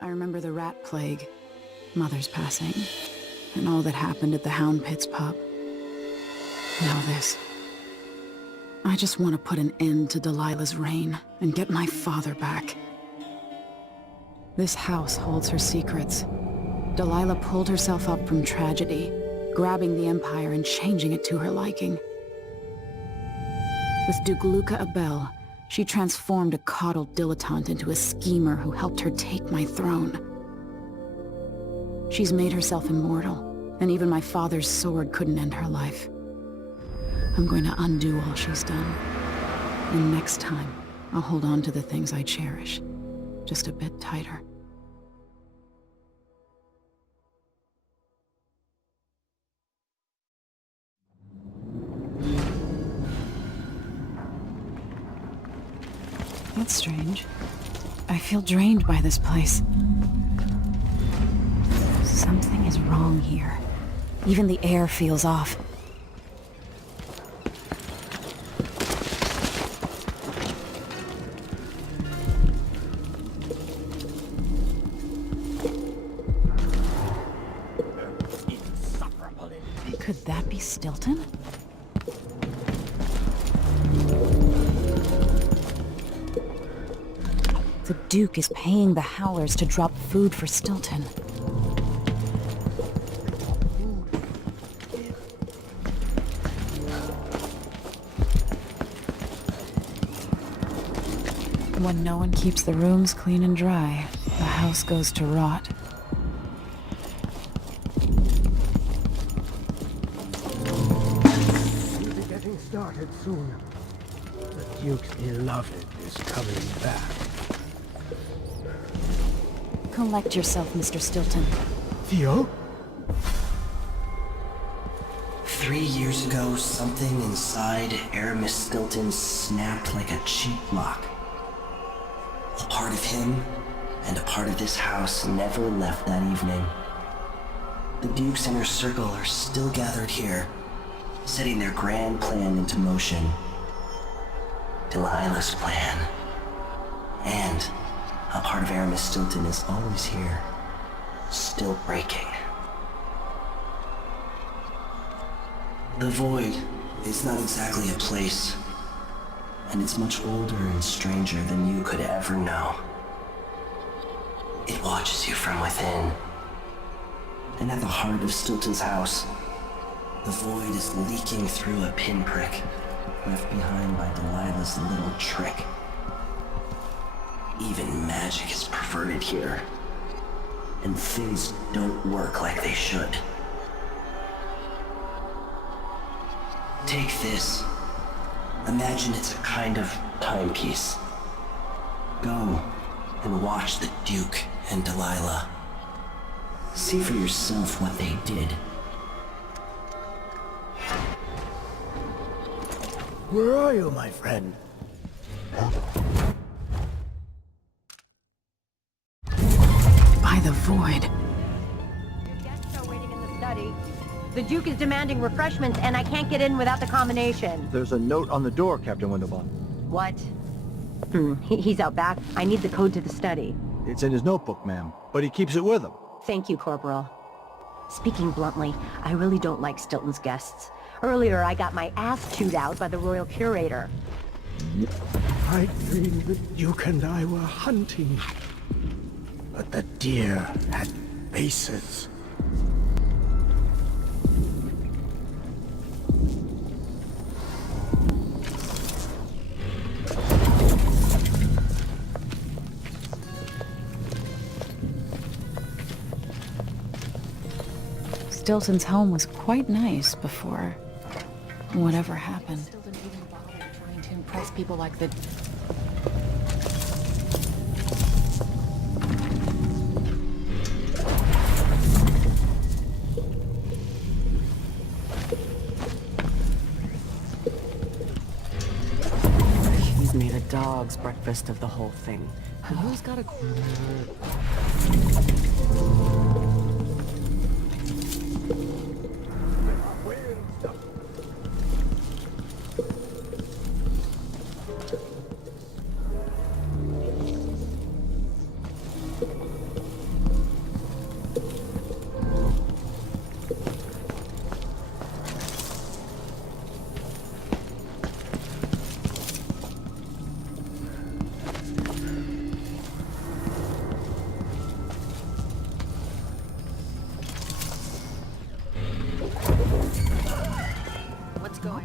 I remember the rat plague, Mother's passing, and all that happened at the Hound Pit's pub. Now this. I just want to put an end to Delilah's reign and get my father back. This house holds her secrets. Delilah pulled herself up from tragedy, grabbing the Empire and changing it to her liking. With Dugluka Abel, she transformed a coddled dilettante into a schemer who helped her take my throne. She's made herself immortal, and even my father's sword couldn't end her life. I'm going to undo all she's done. And next time, I'll hold on to the things I cherish, just a bit tighter. That's strange. I feel drained by this place. Something is wrong here. Even the air feels off. Could that be Stilton? The Duke is paying the Howlers to drop food for Stilton. When no one keeps the rooms clean and dry, the house goes to rot. We'll be getting started soon. The Duke's beloved is coming back. Collect yourself, Mr. Stilton. Theo? 3 years ago, something inside Aramis Stilton snapped like a cheap lock. A part of him and a part of this house never left that evening. The Duke's inner circle are still gathered here, setting their grand plan into motion. Delilah's plan. And a part of Aramis Stilton is always here, still breaking. The Void is not exactly a place, and it's much older and stranger than you could ever know. It watches you from within. And at the heart of Stilton's house, the Void is leaking through a pinprick left behind by Delilah's little trick. Even magic is perverted here, and things don't work like they should. Take this. Imagine it's a kind of timepiece. Go and watch the Duke and Delilah. See for yourself what they did. Where are you, my friend? By the Void. Your guests are waiting in the study. The Duke is demanding refreshments, and I can't get in without the combination. There's a note on the door, Captain Windelbaum. What? He's out back. I need the code to the study. It's in his notebook, ma'am, but he keeps it with him. Thank you, Corporal. Speaking bluntly, I really don't like Stilton's guests. Earlier, I got my ass chewed out by the Royal Curator. I dreamed the Duke and I were hunting. But the deer had faces. Stilton's home was quite nice before whatever happened. Stilton even bothered trying to impress people like the... He's made a dog's breakfast of the whole thing. And who's got a...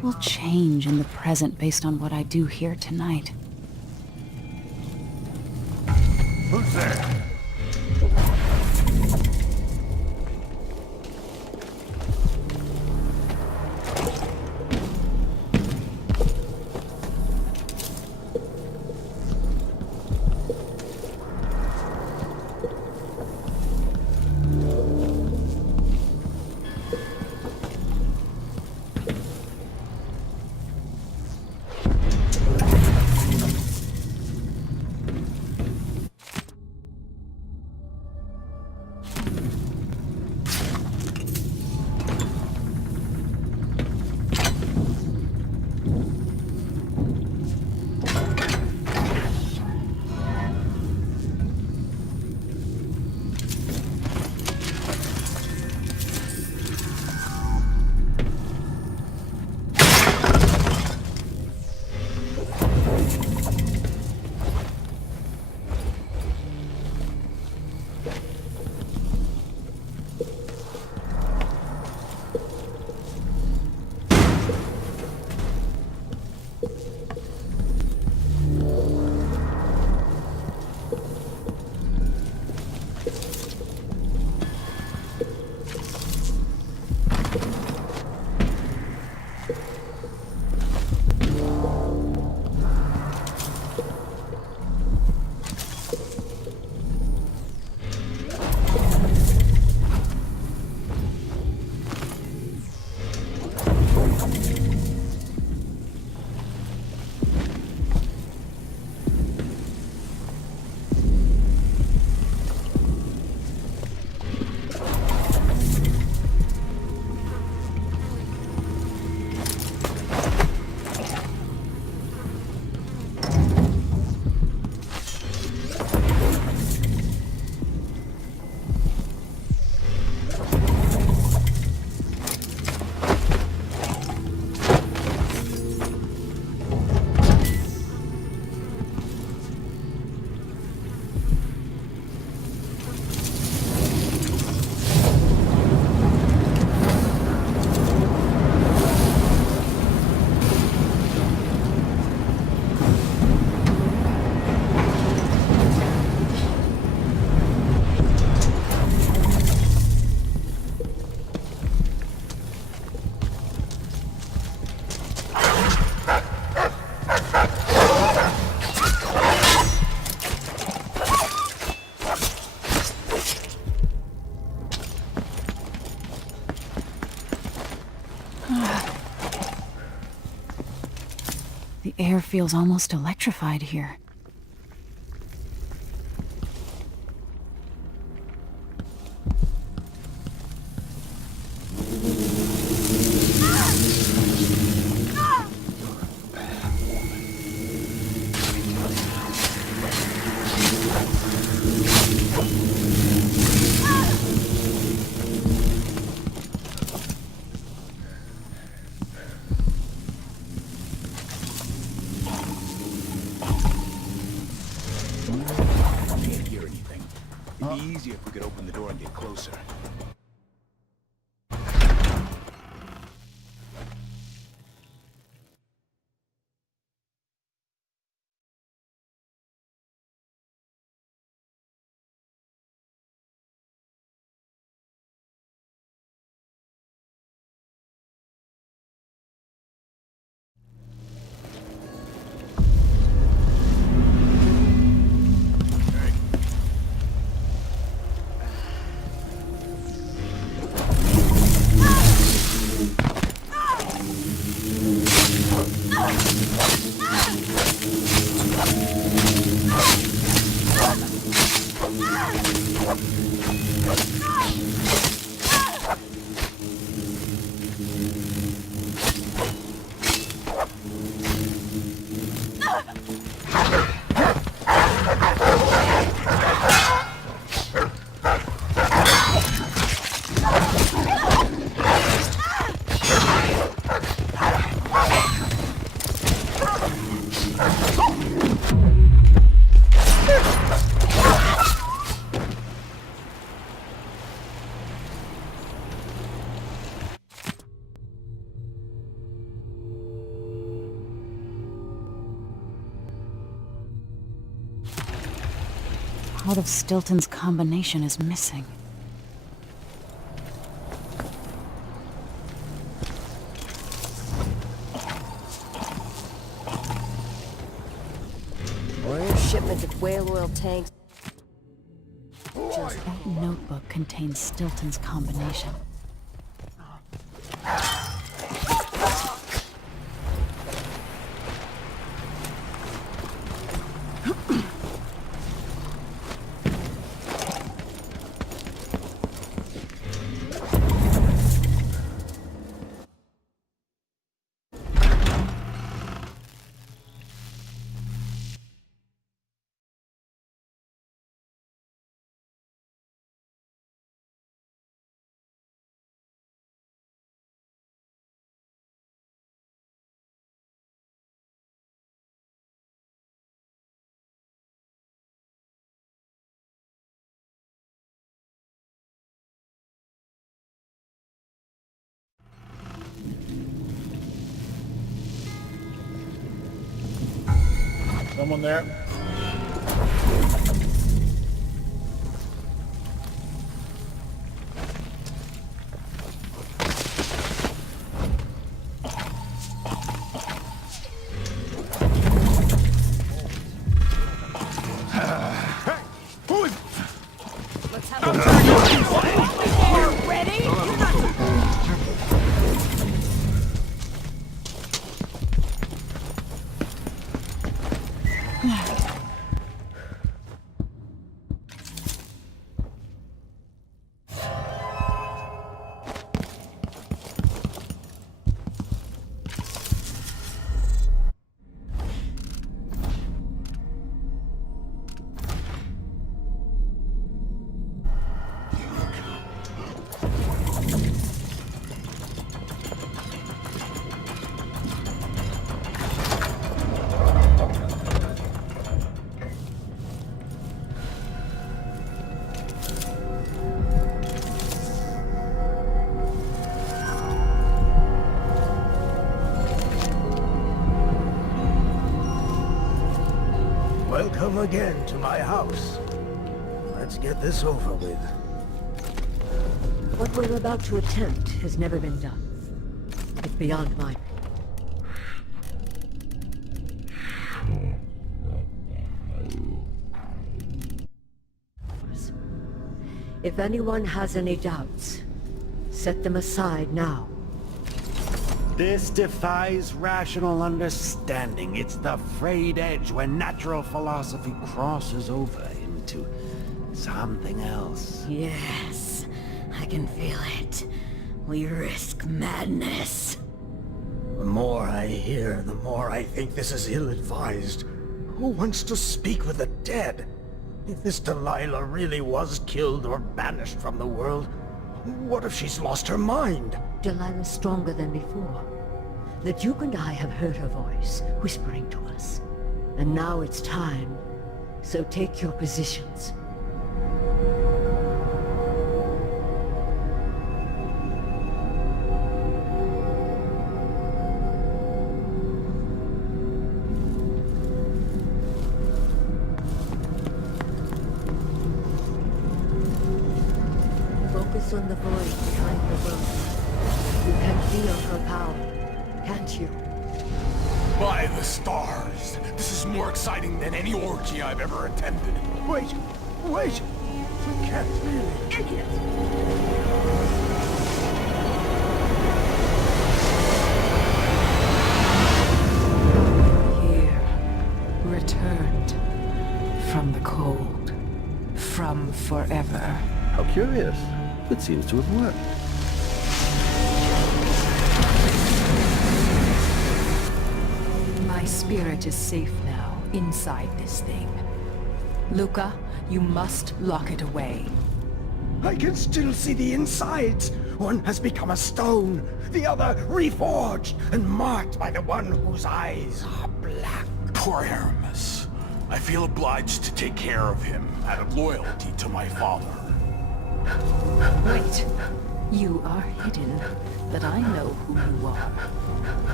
will change in the present based on what I do here tonight. Who's there? The air feels almost electrified here. Can't hear anything. It'd be easier if we could open the door and get closer. part of Stilton's combination is missing. Or shipment of whale oil tanks. That notebook contains Stilton's combination. Someone there? Let's have a party. You're ready? Welcome again to my house. Let's get this over with. What we're about to attempt has never been done. It's beyond my... If anyone has any doubts, set them aside now. This defies rational understanding. It's the frayed edge when natural philosophy crosses over into something else. Yes, I can feel it. We risk madness. The more I hear, the more I think this is ill-advised. Who wants to speak with the dead? If this Delilah really was killed or banished from the world, what if she's lost her mind? Delilah's stronger than before. The Duke and I have heard her voice, whispering to us. And now it's time. So take your positions. Focus on the void behind the world. You can feel her power, can't you? By the stars! This is more exciting than any orgy I've ever attended. Wait! You can't really... Idiot! Here, returned from the cold, from forever. How curious. It seems to have worked. My spirit is safe now, inside this thing. Luca, you must lock it away. I can still see the insides. One has become a stone, the other reforged and marked by the one whose eyes are black. Poor Aramis. I feel obliged to take care of him out of loyalty to my father. Wait. You are hidden, but I know who you are.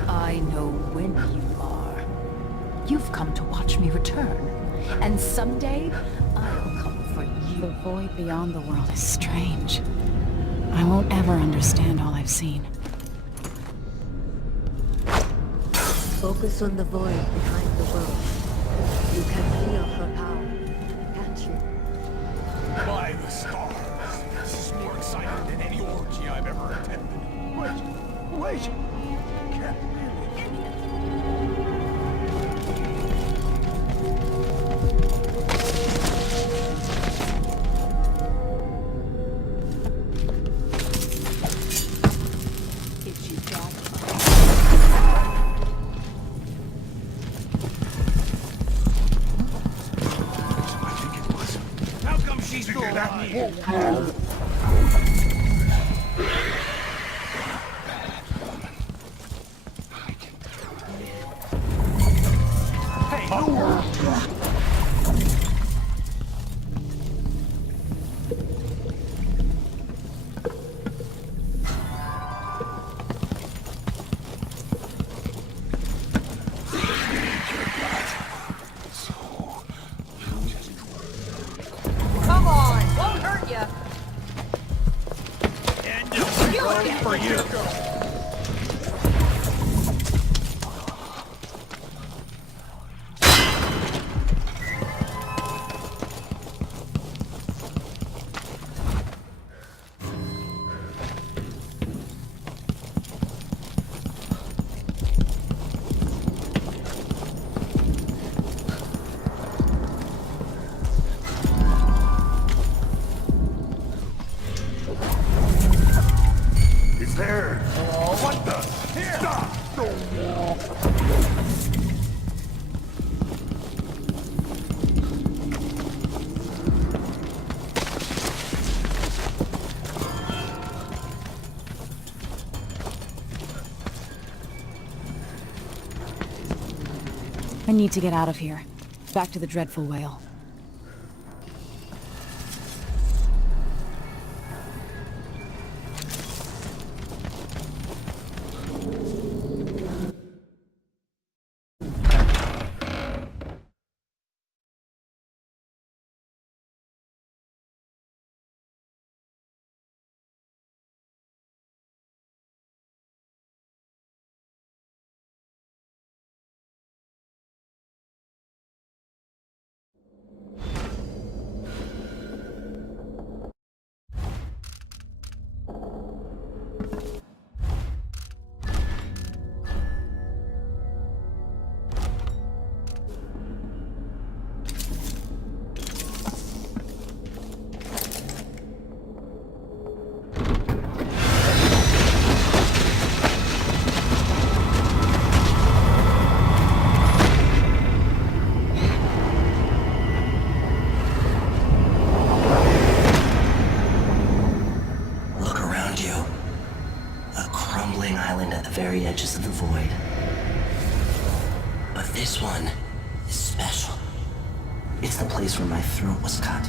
I know when you are. You've come to watch me return, and someday I'll come for The void beyond the world is strange. I won't ever understand all I've seen. Focus on the void behind the world. You can feel her power, can't you? By the stars. This is more exciting than any orgy I've ever attended. Wait! Can't Come on, won't hurt ya. for you! He's there! Oh, what the? Here! Stop! I need to get out of here. Back to the dreadful whale. very edges of the void. But this one is special. It's the place where my throat was cut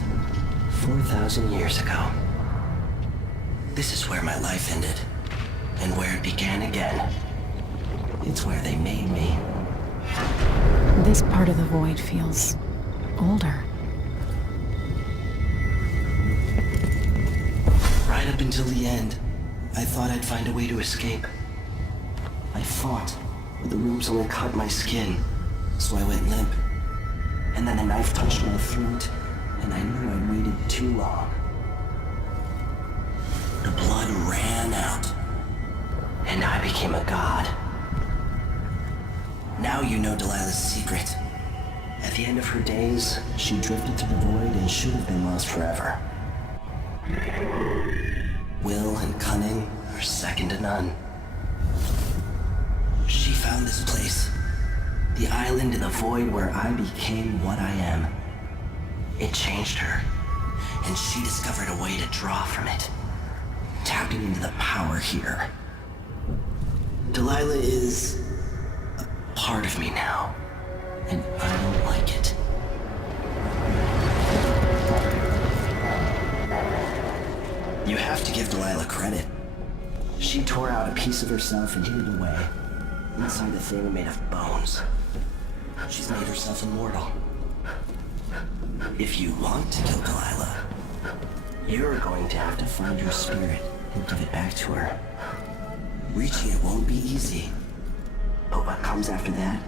4,000 years ago. This is where my life ended, and where it began again. It's where they made me. This part of the void feels older. Right up until the end, I thought I'd find a way to escape. I fought, but the rooms only cut my skin, so I went limp. And then the knife touched my throat, and I knew I'd waited too long. The blood ran out, and I became a god. Now you know Delilah's secret. At the end of her days, she drifted to the void and should have been lost forever. Will and cunning are second to none. She found this place, the island in the void where I became what I am. It changed her, and she discovered a way to draw from it, tapping into the power here. Delilah is a part of me now, and I don't like it. You have to give Delilah credit. She tore out a piece of herself and hid it away, inside a thing made of bones. She's made herself immortal. If you want to kill Delilah, You're going to have to find your spirit and give it back to her. Reaching it won't be easy, but what comes after that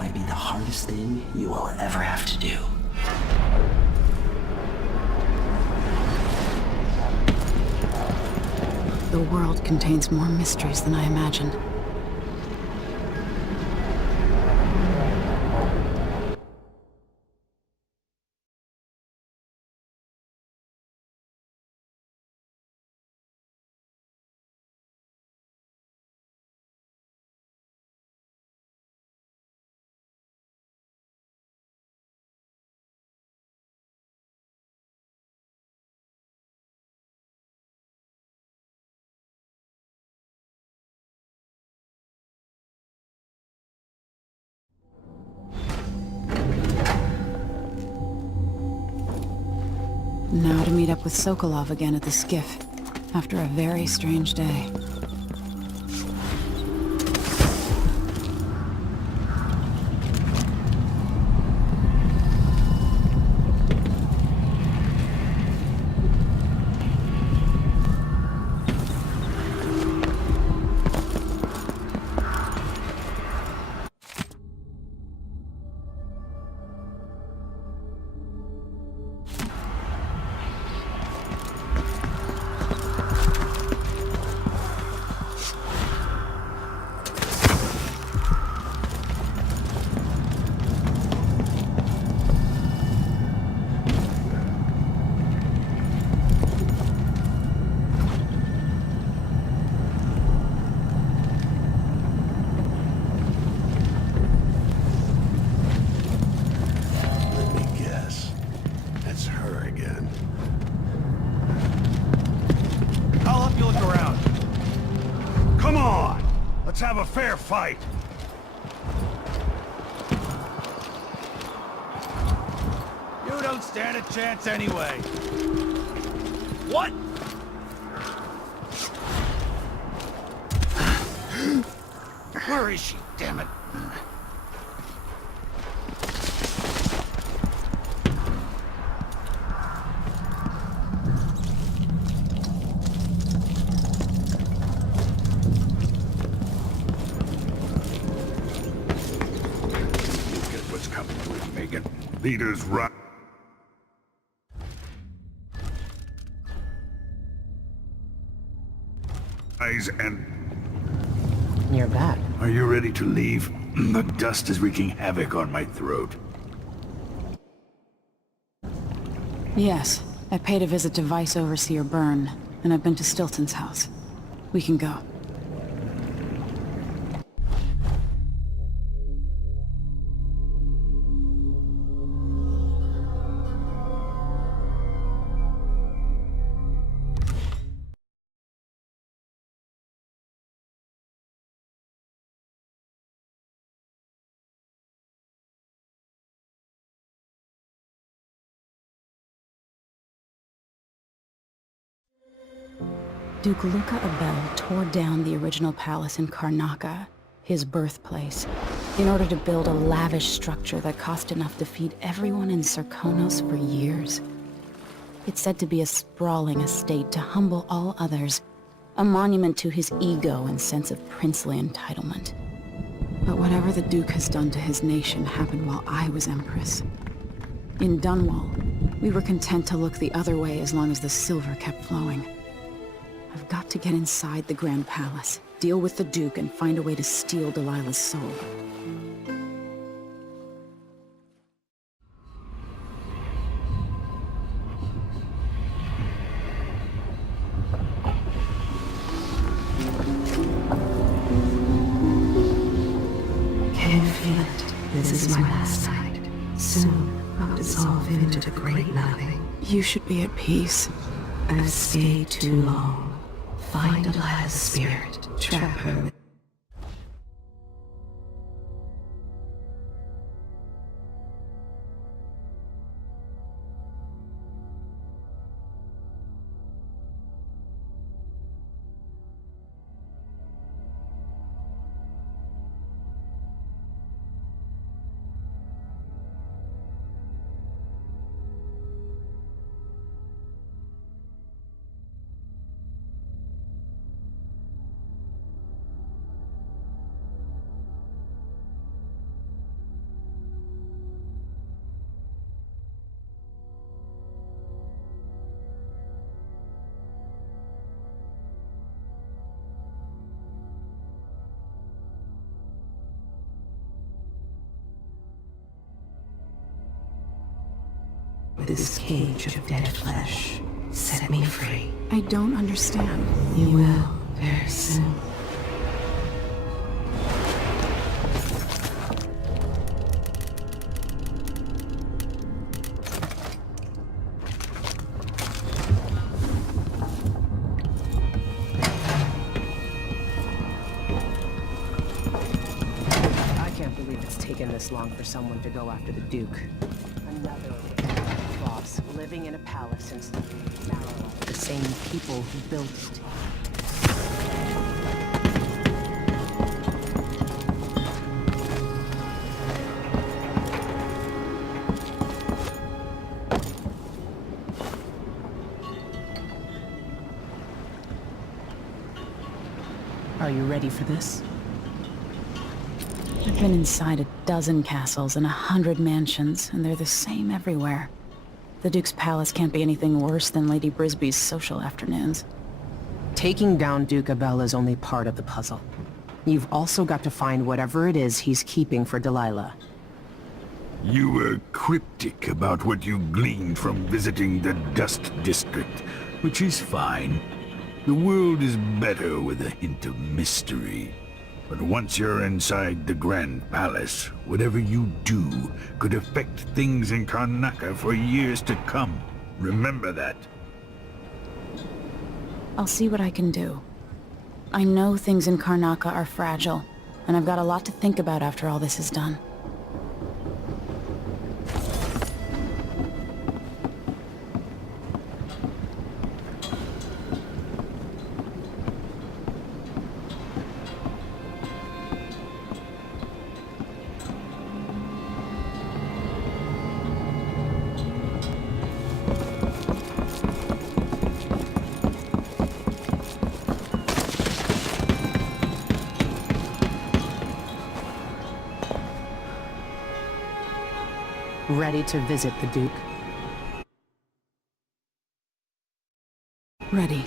might be the hardest thing you will ever have to do. The world contains more mysteries than I imagined. Now to meet up with Sokolov again at the skiff, after a very strange day. Let me guess. That's her again. I'll help you look around. Come on! Let's have a fair fight! You don't stand a chance anyway. What? Where is she, damn it? Get what's coming to us, Megan. Leaders right. And You're back. are you ready to leave? The dust is wreaking havoc on my throat. Yes, I paid a visit to Vice Overseer Byrne, and I've been to Stilton's house. We can go. Duke Luca Abel tore down the original palace in Karnaca, his birthplace, in order to build a lavish structure that cost enough to feed everyone in Serkonos for years. It's said to be a sprawling estate to humble all others, a monument to his ego and sense of princely entitlement. But whatever the Duke has done to his nation happened while I was Empress. In Dunwall, we were content to look the other way as long as the silver kept flowing. I've got to get inside the Grand Palace, deal with the Duke, and find a way to steal Delilah's soul. Can you feel it? This is my last night. Soon, I'll dissolve into the great nothing. You should be at peace. I've stayed too long. Find Delilah's spirit. Trap her with this cage of dead flesh. Set me free. I don't understand. You will very soon. I can't believe it's taken this long for someone to go after the Duke. Another boss living in a palace and the same people who built it. Are you ready for this? I've been inside a dozen castles and 100 mansions, and they're the same everywhere. The Duke's palace can't be anything worse than Lady Brisby's social afternoons. Taking down Duke Abel is only part of the puzzle. You've also got to find whatever it is he's keeping for Delilah. You were cryptic about what you gleaned from visiting the Dust District, which is fine. The world is better with a hint of mystery. But once you're inside the Grand Palace, whatever you do could affect things in Karnaca for years to come. Remember that. I'll see what I can do. I know things in Karnaca are fragile, and I've got a lot to think about after all this is done. Ready to visit the Duke? Ready.